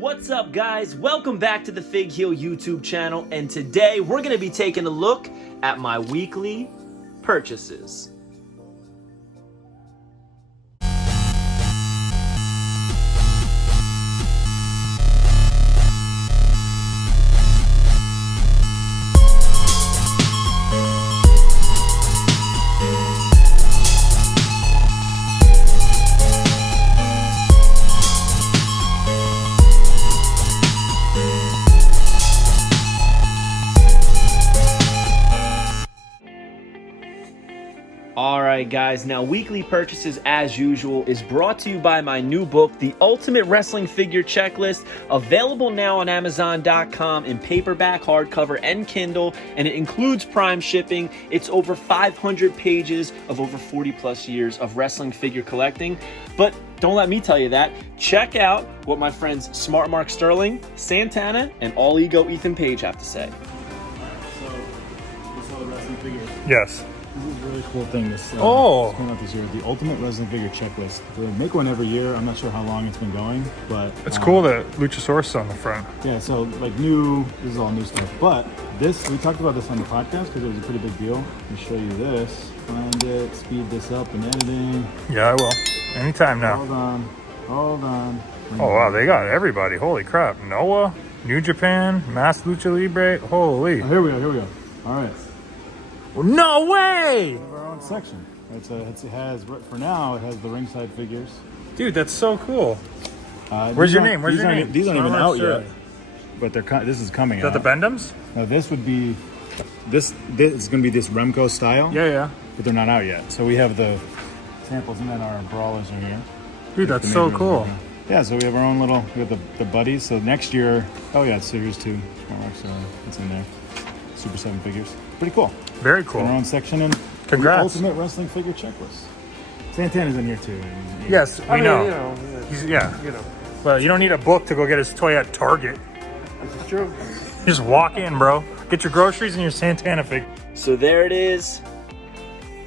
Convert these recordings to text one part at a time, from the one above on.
What's up, guys? Welcome back to the Fig Heel YouTube channel, and today we're going to be taking a look at my weekly purchases. Alright guys, now weekly purchases as usual is brought to you by my new book, The Ultimate Wrestling Figure Checklist, available now on Amazon.com in paperback, hardcover, and Kindle, and it includes Prime shipping. It's over 500 pages of over 40 plus years of wrestling figure collecting. But don't let me tell you that. Check out what my friends Smart Mark Sterling, Santana, and All Ego Ethan Page have to say. So, this all the wrestling figures. Yes. This is a really cool thing. This came out this year. The Ultimate Wrestling Figure Checklist. They make one every year. I'm not sure how long it's been going, but It's cool that Luchasaurus is on the front. yeah. So like new. This is all new stuff. But this, we talked about this on the podcast because it was a pretty big deal. Let me show you this. Find it. Speed this up in editing. Yeah, I will. Anytime now. Hold on. Oh, wow. They got everybody. Holy crap. Noah, New Japan, Mass Lucha Libre. Holy. Oh, here we go. All right. No way! We have our own section. It has for now. It has the ringside figures. Dude, that's so cool. Where's your name? These aren't even out yet. But this is coming out. Is that the Bendhams? No, this would be this is going to be this Remco style. Yeah. But they're not out yet. So we have the samples, and then our brawlers are here. Dude, that's so cool. Yeah, so we have our own little. We have the buddies. So next year, it's Series 2. It's in there. Super 7 figures. Pretty cool. Very cool. In our own section, and Congrats. The Ultimate Wrestling Figure Checklist. Santana's in here too. Yes, we know. But you don't need a book to go get his toy at Target. This is true. You just walk in, bro. Get your groceries and your Santana fig. So there it is.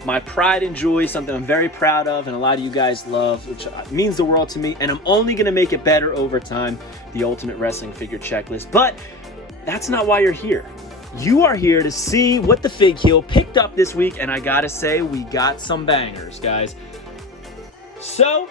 My pride and joy, something I'm very proud of and a lot of you guys love, which means the world to me, and I'm only going to make it better over time, the Ultimate Wrestling Figure Checklist. But that's not why you're here. You are here to see what the Fig Heel picked up this week, and I gotta say, we got some bangers, guys. So,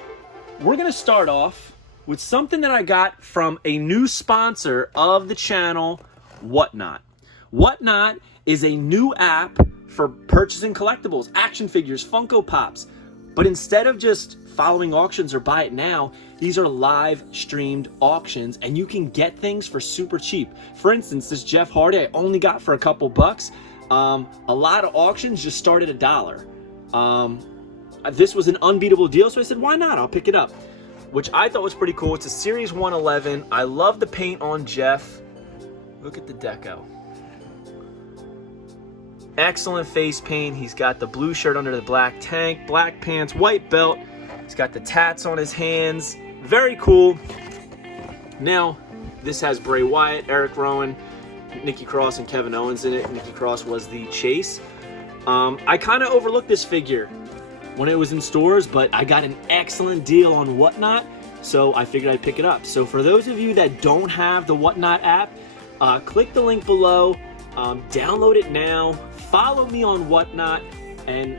we're gonna start off with something that I got from a new sponsor of the channel, Whatnot. Whatnot is a new app for purchasing collectibles, action figures, Funko Pops. But instead of just following auctions or buy it now, these are live streamed auctions and you can get things for super cheap. For instance, this Jeff Hardy I only got for a couple bucks. A lot of auctions just start at $1. This was an unbeatable deal, so I said, why not? I'll pick it up, which I thought was pretty cool. It's a Series 111. I love the paint on Jeff. Look at the deco. Excellent face paint. He's got the blue shirt under the black tank, black pants, white belt. He's got the tats on his hands. Very cool. Now, this has Bray Wyatt, Eric Rowan, Nikki Cross, and Kevin Owens in it. Nikki Cross was the chase. I kind of overlooked this figure when it was in stores, but I got an excellent deal on Whatnot, so I figured I'd pick it up. So for those of you that don't have the Whatnot app, click the link below. Download it now, follow me on Whatnot, and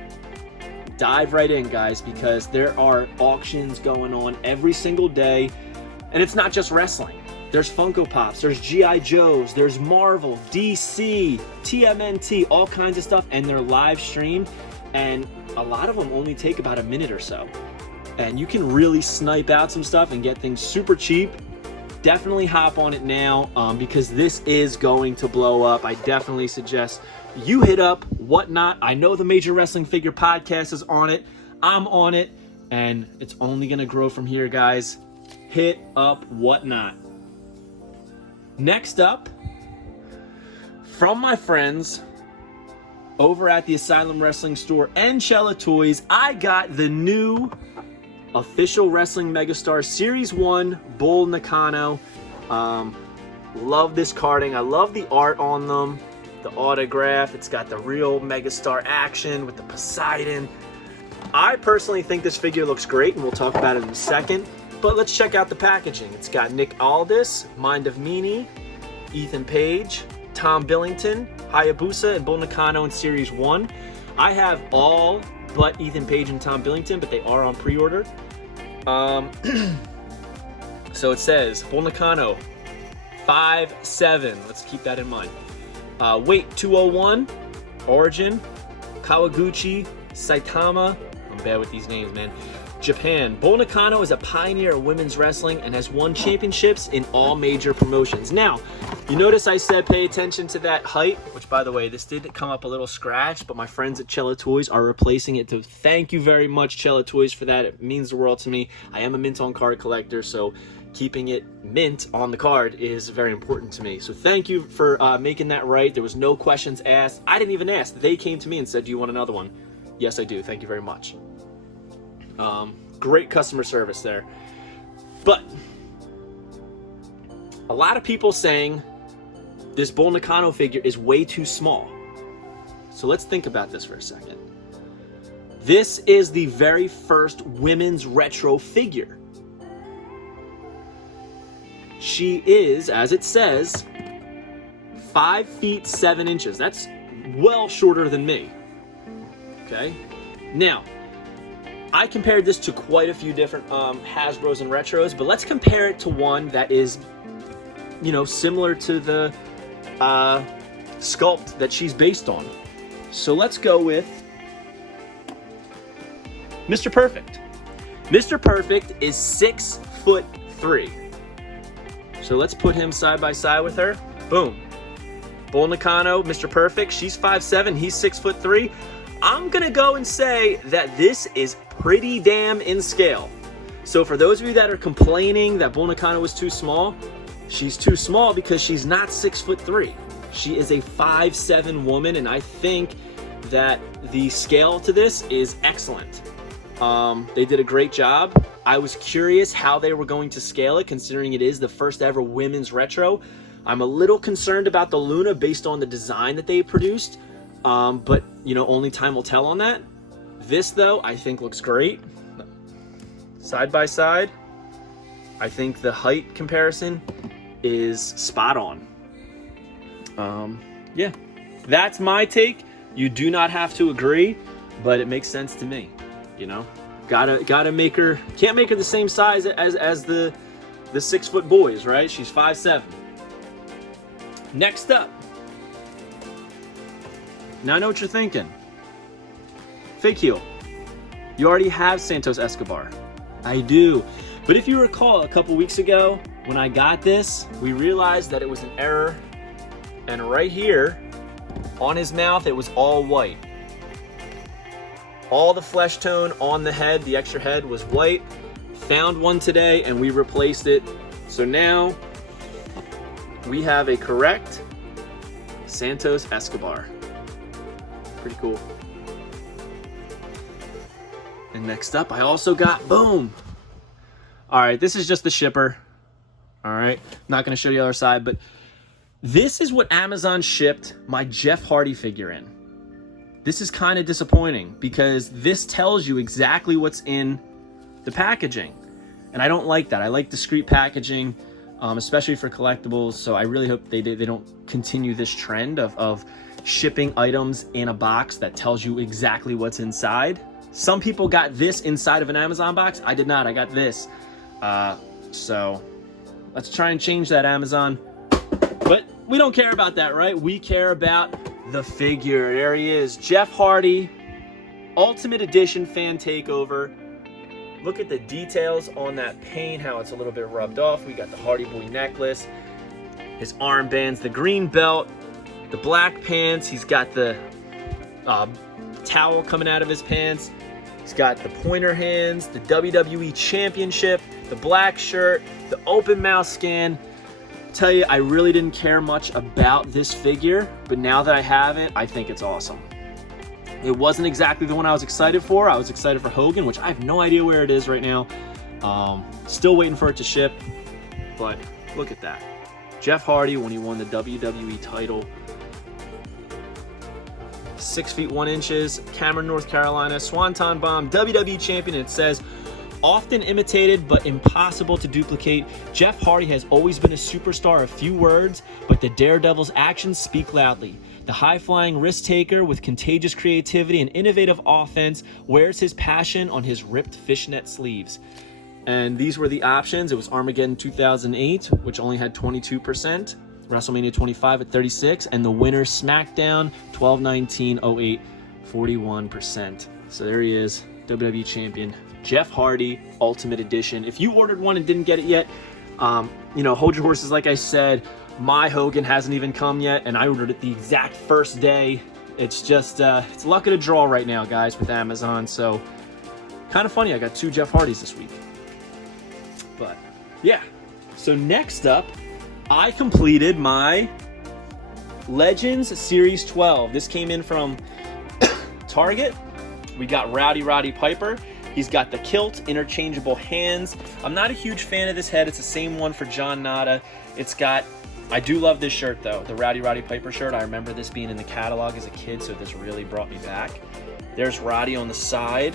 dive right in, guys, because there are auctions going on every single day, and it's not just wrestling. There's Funko Pops, there's G.I. Joes, there's Marvel, DC, TMNT, all kinds of stuff, and they're live streamed, and a lot of them only take about a minute or so, and you can really snipe out some stuff and get things super cheap. Definitely hop on it now, because this is going to blow up. I definitely suggest you hit up Whatnot. I know the Major Wrestling Figure Podcast is on it. I'm on it, and it's only going to grow from here, guys. Hit up Whatnot. Next up, from my friends over at the Asylum Wrestling Store and Chella Toys, I got the new official Wrestling Megastar Series 1 Bull Nakano. Love this carding. I love the art on them, the autograph. It's got the real Megastar action with the Poseidon. I personally think this figure looks great, and we'll talk about it in a second. But let's check out the packaging. It's got Nick Aldis, Mind of Meanie, Ethan Page, Tom Billington, Hayabusa, and Bull Nakano in Series 1. I have all but Ethan Page and Tom Billington, but they are on pre-order. So it says Bull Nakano 5'7". Let's keep that in mind. Weight 201. Origin Kawaguchi, Saitama. I'm bad with these names, man. Japan. Bull Nakano is a pioneer of women's wrestling and has won championships in all major promotions. Now, you notice I said pay attention to that height, which, by the way, this did come up a little scratched, but my friends at Cella Toys are replacing it. To thank you very much, Cella Toys, for that. It means the world to me. I am a mint on card collector, so keeping it mint on the card is very important to me. So thank you for making that right. There was no questions asked. I didn't even ask. They came to me and said, do you want another one? Yes, I do. Thank you very much. Great customer service there. But a lot of people saying this Bull Nakano figure is way too small. So let's think about this for a second. This is the very first women's retro figure. She is, as it says, 5 feet 7 inches. That's well shorter than me. Okay? Now, I compared this to quite a few different Hasbros and retros, but let's compare it to one that is, you know, similar to the sculpt that she's based on. So let's go with Mr. Perfect. Mr. Perfect is 6'3". So let's put him side by side with her. Boom. Bull Nakano, Mr. Perfect, she's 5'7", he's 6'3". I'm gonna go and say that this is pretty damn in scale. So for those of you that are complaining that Bull Nakano was too small, she's too small because she's not 6'3". She is a 5'7" woman, and I think that the scale to this is excellent. They did a great job. I was curious how they were going to scale it, considering it is the first ever women's retro. I'm a little concerned about the Luna based on the design that they produced. But, you know, only time will tell on that. This, though, I think looks great. Side by side, I think the height comparison is spot on. Yeah, that's my take. You do not have to agree, but it makes sense to me, you know? Gotta make her, can't make her the same size as the 6 foot boys, right? She's 5'7". Next up. Now I know what you're thinking. Fake heel. You already have Santos Escobar. I do. But if you recall, a couple weeks ago, when I got this, we realized that it was an error. And right here, on his mouth, it was all white. All the flesh tone on the head, the extra head, was white. Found one today, and we replaced it. So now, we have a correct Santos Escobar. Pretty cool. And next up, I also got, boom. All right, this is just the shipper. All right, not gonna show you the other side, but this is what Amazon shipped my Jeff Hardy figure in. This is kind of disappointing because this tells you exactly what's in the packaging. And I don't like that. I like discreet packaging, especially for collectibles. So I really hope they don't continue this trend of shipping items in a box that tells you exactly what's inside. Some people got this inside of an Amazon box. I did not. I got this. So let's try and change that, Amazon. But we don't care about that, right? We care about the figure. There he is. Jeff Hardy, Ultimate Edition Fan Takeover. Look at the details on that paint, how it's a little bit rubbed off. We got the Hardy Boy necklace, his armbands, the green belt, the black pants. He's got the towel coming out of his pants. He's got the pointer hands, the WWE Championship, the black shirt, the open mouth scan. Tell you, I really didn't care much about this figure, but now that I have it, I think it's awesome. It wasn't exactly the one I was excited for. I was excited for Hogan, which I have no idea where it is right now. Still waiting for it to ship, but look at that. Jeff Hardy when he won the WWE title. 6 feet 1 inches, Cameron, North Carolina, Swanton Bomb, WWE champion. It says Often imitated but impossible to duplicate, Jeff Hardy has always been a superstar of few words, but the Daredevil's actions speak loudly. The high-flying risk-taker with contagious creativity and innovative offense wears his passion on his ripped fishnet sleeves. And these were the options. It was Armageddon 2008, which only had 22%, WrestleMania 25 at 36%, and the winner SmackDown 12/19/08, 41%. So there he is, WWE Champion Jeff Hardy, Ultimate Edition. If you ordered one and didn't get it yet, hold your horses. Like I said, my Hogan hasn't even come yet, and I ordered it the exact first day. It's just, it's luck of the draw right now, guys, with Amazon. So kind of funny, I got 2 Jeff Hardys this week. But yeah, so next up, I completed my Legends Series 12. This came in from Target. We got Roddy Piper. He's got the kilt, interchangeable hands. I'm not a huge fan of this head. It's the same one for John Nada. I do love this shirt though, the Roddy Piper shirt. I remember this being in the catalog as a kid, so this really brought me back. There's Roddy on the side.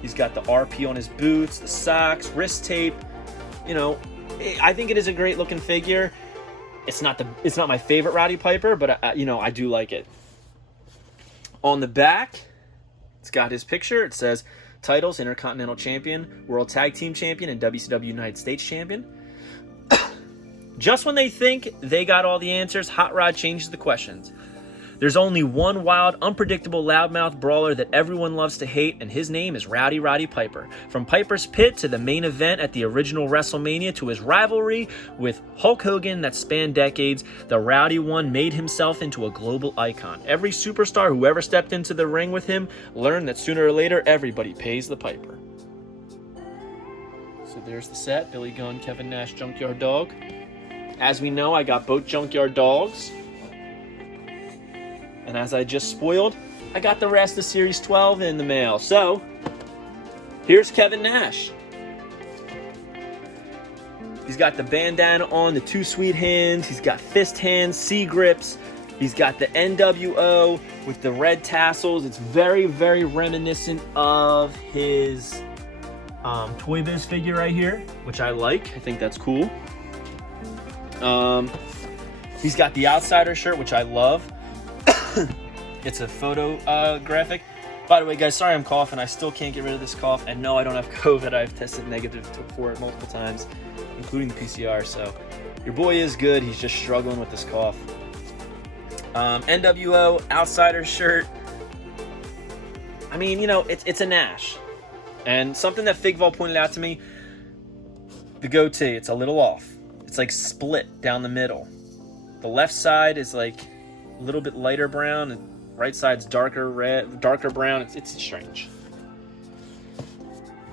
He's got the RP on his boots, the socks, wrist tape. I think it is a great looking figure. It's not my favorite Roddy Piper, but I do like it. On the back, it's got his picture. It says titles: Intercontinental Champion, World Tag Team Champion, and WCW United States Champion. Just when they think they got all the answers, Hot Rod changes the questions. There's only one wild, unpredictable, loudmouth brawler that everyone loves to hate, and his name is Roddy Piper. From Piper's Pit to the main event at the original WrestleMania to his rivalry with Hulk Hogan that spanned decades, the Rowdy One made himself into a global icon. Every superstar who ever stepped into the ring with him learned that sooner or later, everybody pays the piper. So there's the set, Billy Gunn, Kevin Nash, Junkyard Dog. As we know, I got both Junkyard Dogs. And as I just spoiled, I got the rest of Series 12 in the mail. So, here's Kevin Nash. He's got the bandana on, the 2 sweet hands. He's got fist hands, C-grips. He's got the NWO with the red tassels. It's very, very reminiscent of his Toy Biz figure right here, which I like. I think that's cool. He's got the Outsider shirt, which I love. It's a photo graphic. By the way, guys, sorry I'm coughing. I still can't get rid of this cough. And no, I don't have COVID. I've tested negative for it multiple times, including the PCR. So your boy is good. He's just struggling with this cough. NWO Outsider shirt. I mean, it's a Nash. And something that Figval pointed out to me, the goatee, it's a little off. It's like split down the middle. The left side is like a little bit lighter brown, and right side's darker brown. It's strange.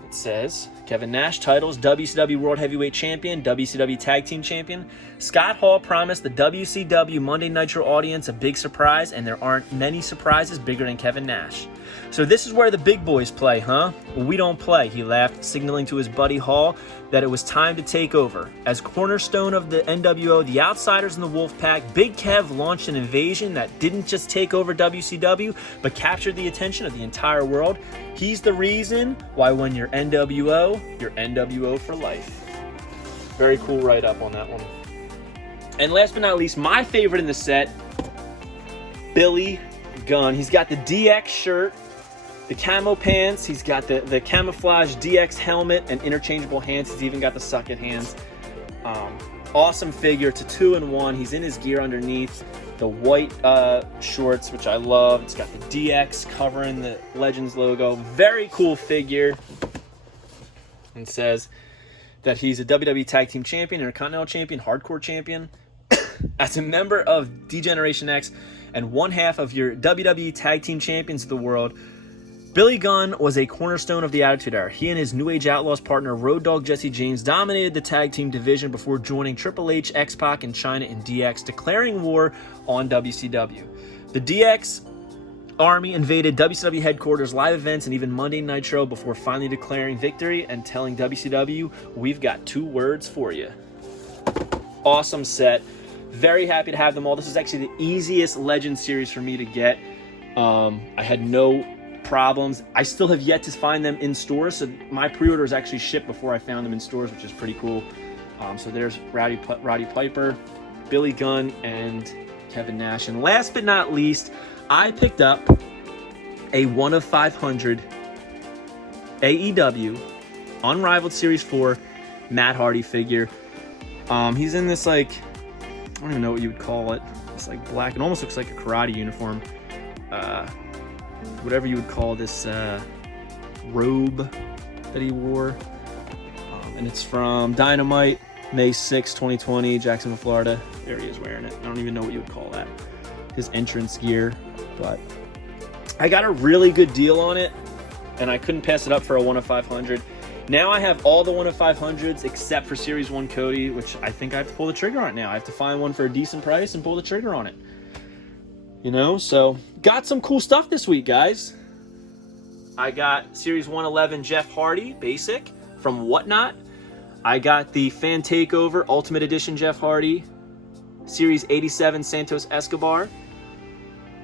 It says Kevin Nash titles: WCW World Heavyweight Champion, WCW Tag Team Champion. Scott Hall promised the WCW Monday Nitro audience a big surprise, and there aren't many surprises bigger than Kevin Nash. So this is where the big boys play, huh? Well, we don't play, he laughed, signaling to his buddy Hall that it was time to take over. As cornerstone of the NWO, the Outsiders and the Wolfpack, Big Kev launched an invasion that didn't just take over WCW, but captured the attention of the entire world. He's the reason why when you're NWO for life. Very cool write-up on that one. And last but not least, my favorite in the set, Billy Gunn. He's got the DX shirt, the camo pants, he's got the camouflage DX helmet and interchangeable hands. He's even got the suck it hands. Awesome figure. It's a 2-in-1. He's in his gear underneath. The white shorts, which I love. It's got the DX covering the Legends logo. Very cool figure. And says that he's a WWE Tag Team Champion, Intercontinental Champion, Hardcore Champion. As a member of D-Generation X and one half of your WWE Tag Team Champions of the world, Billy Gunn was a cornerstone of the Attitude Era. He and his New Age Outlaws partner, Road Dogg Jesse James, dominated the tag team division before joining Triple H, X-Pac, and China in DX, declaring war on WCW. The DX Army invaded WCW headquarters, live events, and even Monday Nitro before finally declaring victory and telling WCW, "We've got 2 words for you." Awesome set. Very happy to have them all. This is actually the easiest Legend series for me to get. I had no problems. I still have yet to find them in stores, so my pre-orders actually shipped before I found them in stores, which is pretty cool. So there's Roddy Piper, Billy Gunn, and Kevin Nash. And last but not least, I picked up a 1 of 500 AEW Unrivaled Series 4 Matt Hardy figure. He's in this, like, I don't even know what you would call it. It's like black. It almost looks like a karate uniform. Whatever you would call this robe that he wore. And it's from Dynamite, May 6, 2020, Jacksonville, Florida. There he is wearing it. I don't even know what you would call that. His entrance gear. But I got a really good deal on it, and I couldn't pass it up for a 1 of 500. Now I have all the 1 of 500s except for Series 1 Cody, which I think I have to pull the trigger on it now. I have to find one for a decent price and pull the trigger on it. You know, so got some cool stuff this week, guys. I got Series 111 Jeff Hardy, basic, from Whatnot. I got the Fan Takeover Ultimate Edition Jeff Hardy, Series 87 Santos Escobar.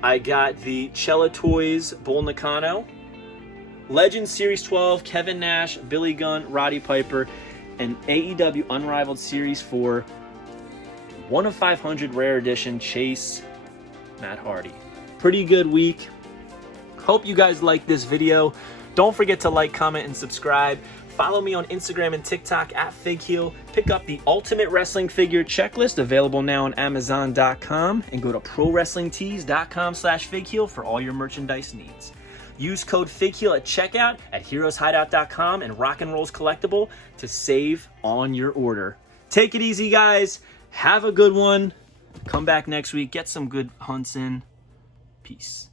I got the Cella Toys Bull Nakano, Legends Series 12 Kevin Nash, Billy Gunn, Roddy Piper, and AEW Unrivaled Series 4 1 of 500 Rare Edition Chase Matt Hardy. Pretty good week. Hope you guys liked this video. Don't forget to like, comment, and subscribe. Follow me on Instagram and TikTok at FigHeal. Pick up the Ultimate Wrestling Figure Checklist, available now on Amazon.com, and go to ProWrestlingTees.com/FigHeal for all your merchandise needs. Use code FigHeal at checkout at HeroesHideout.com and Rock and Rolls Collectible to save on your order. Take it easy, guys. Have a good one. Come back next week. Get some good hunts in. Peace.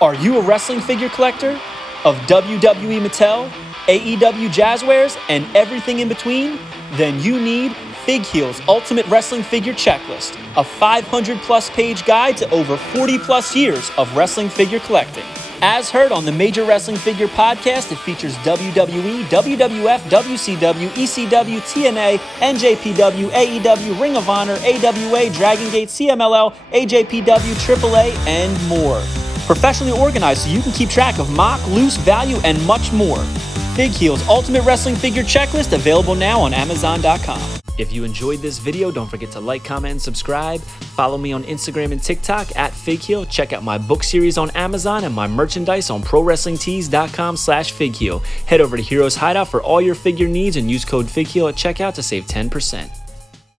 Are you a wrestling figure collector of WWE Mattel, AEW Jazzwares, and everything in between? Then you need FigHeal's Ultimate Wrestling Figure Checklist, a 500-plus page guide to over 40-plus years of wrestling figure collecting. As heard on the Major Wrestling Figure podcast, it features WWE, WWF, WCW, ECW, TNA, NJPW, AEW, Ring of Honor, AWA, Dragon Gate, CMLL, AJPW, AAA, and more. Professionally organized so you can keep track of mock, loose, value, and much more. FigHeal's Ultimate Wrestling Figure Checklist, available now on Amazon.com. If you enjoyed this video, don't forget to like, comment, and subscribe. Follow me on Instagram and TikTok at FigHeal. Check out my book series on Amazon and my merchandise on ProWrestlingTees.com/FigHeal. Head over to Heroes Hideout for all your figure needs and use code FigHeal at checkout to save 10%.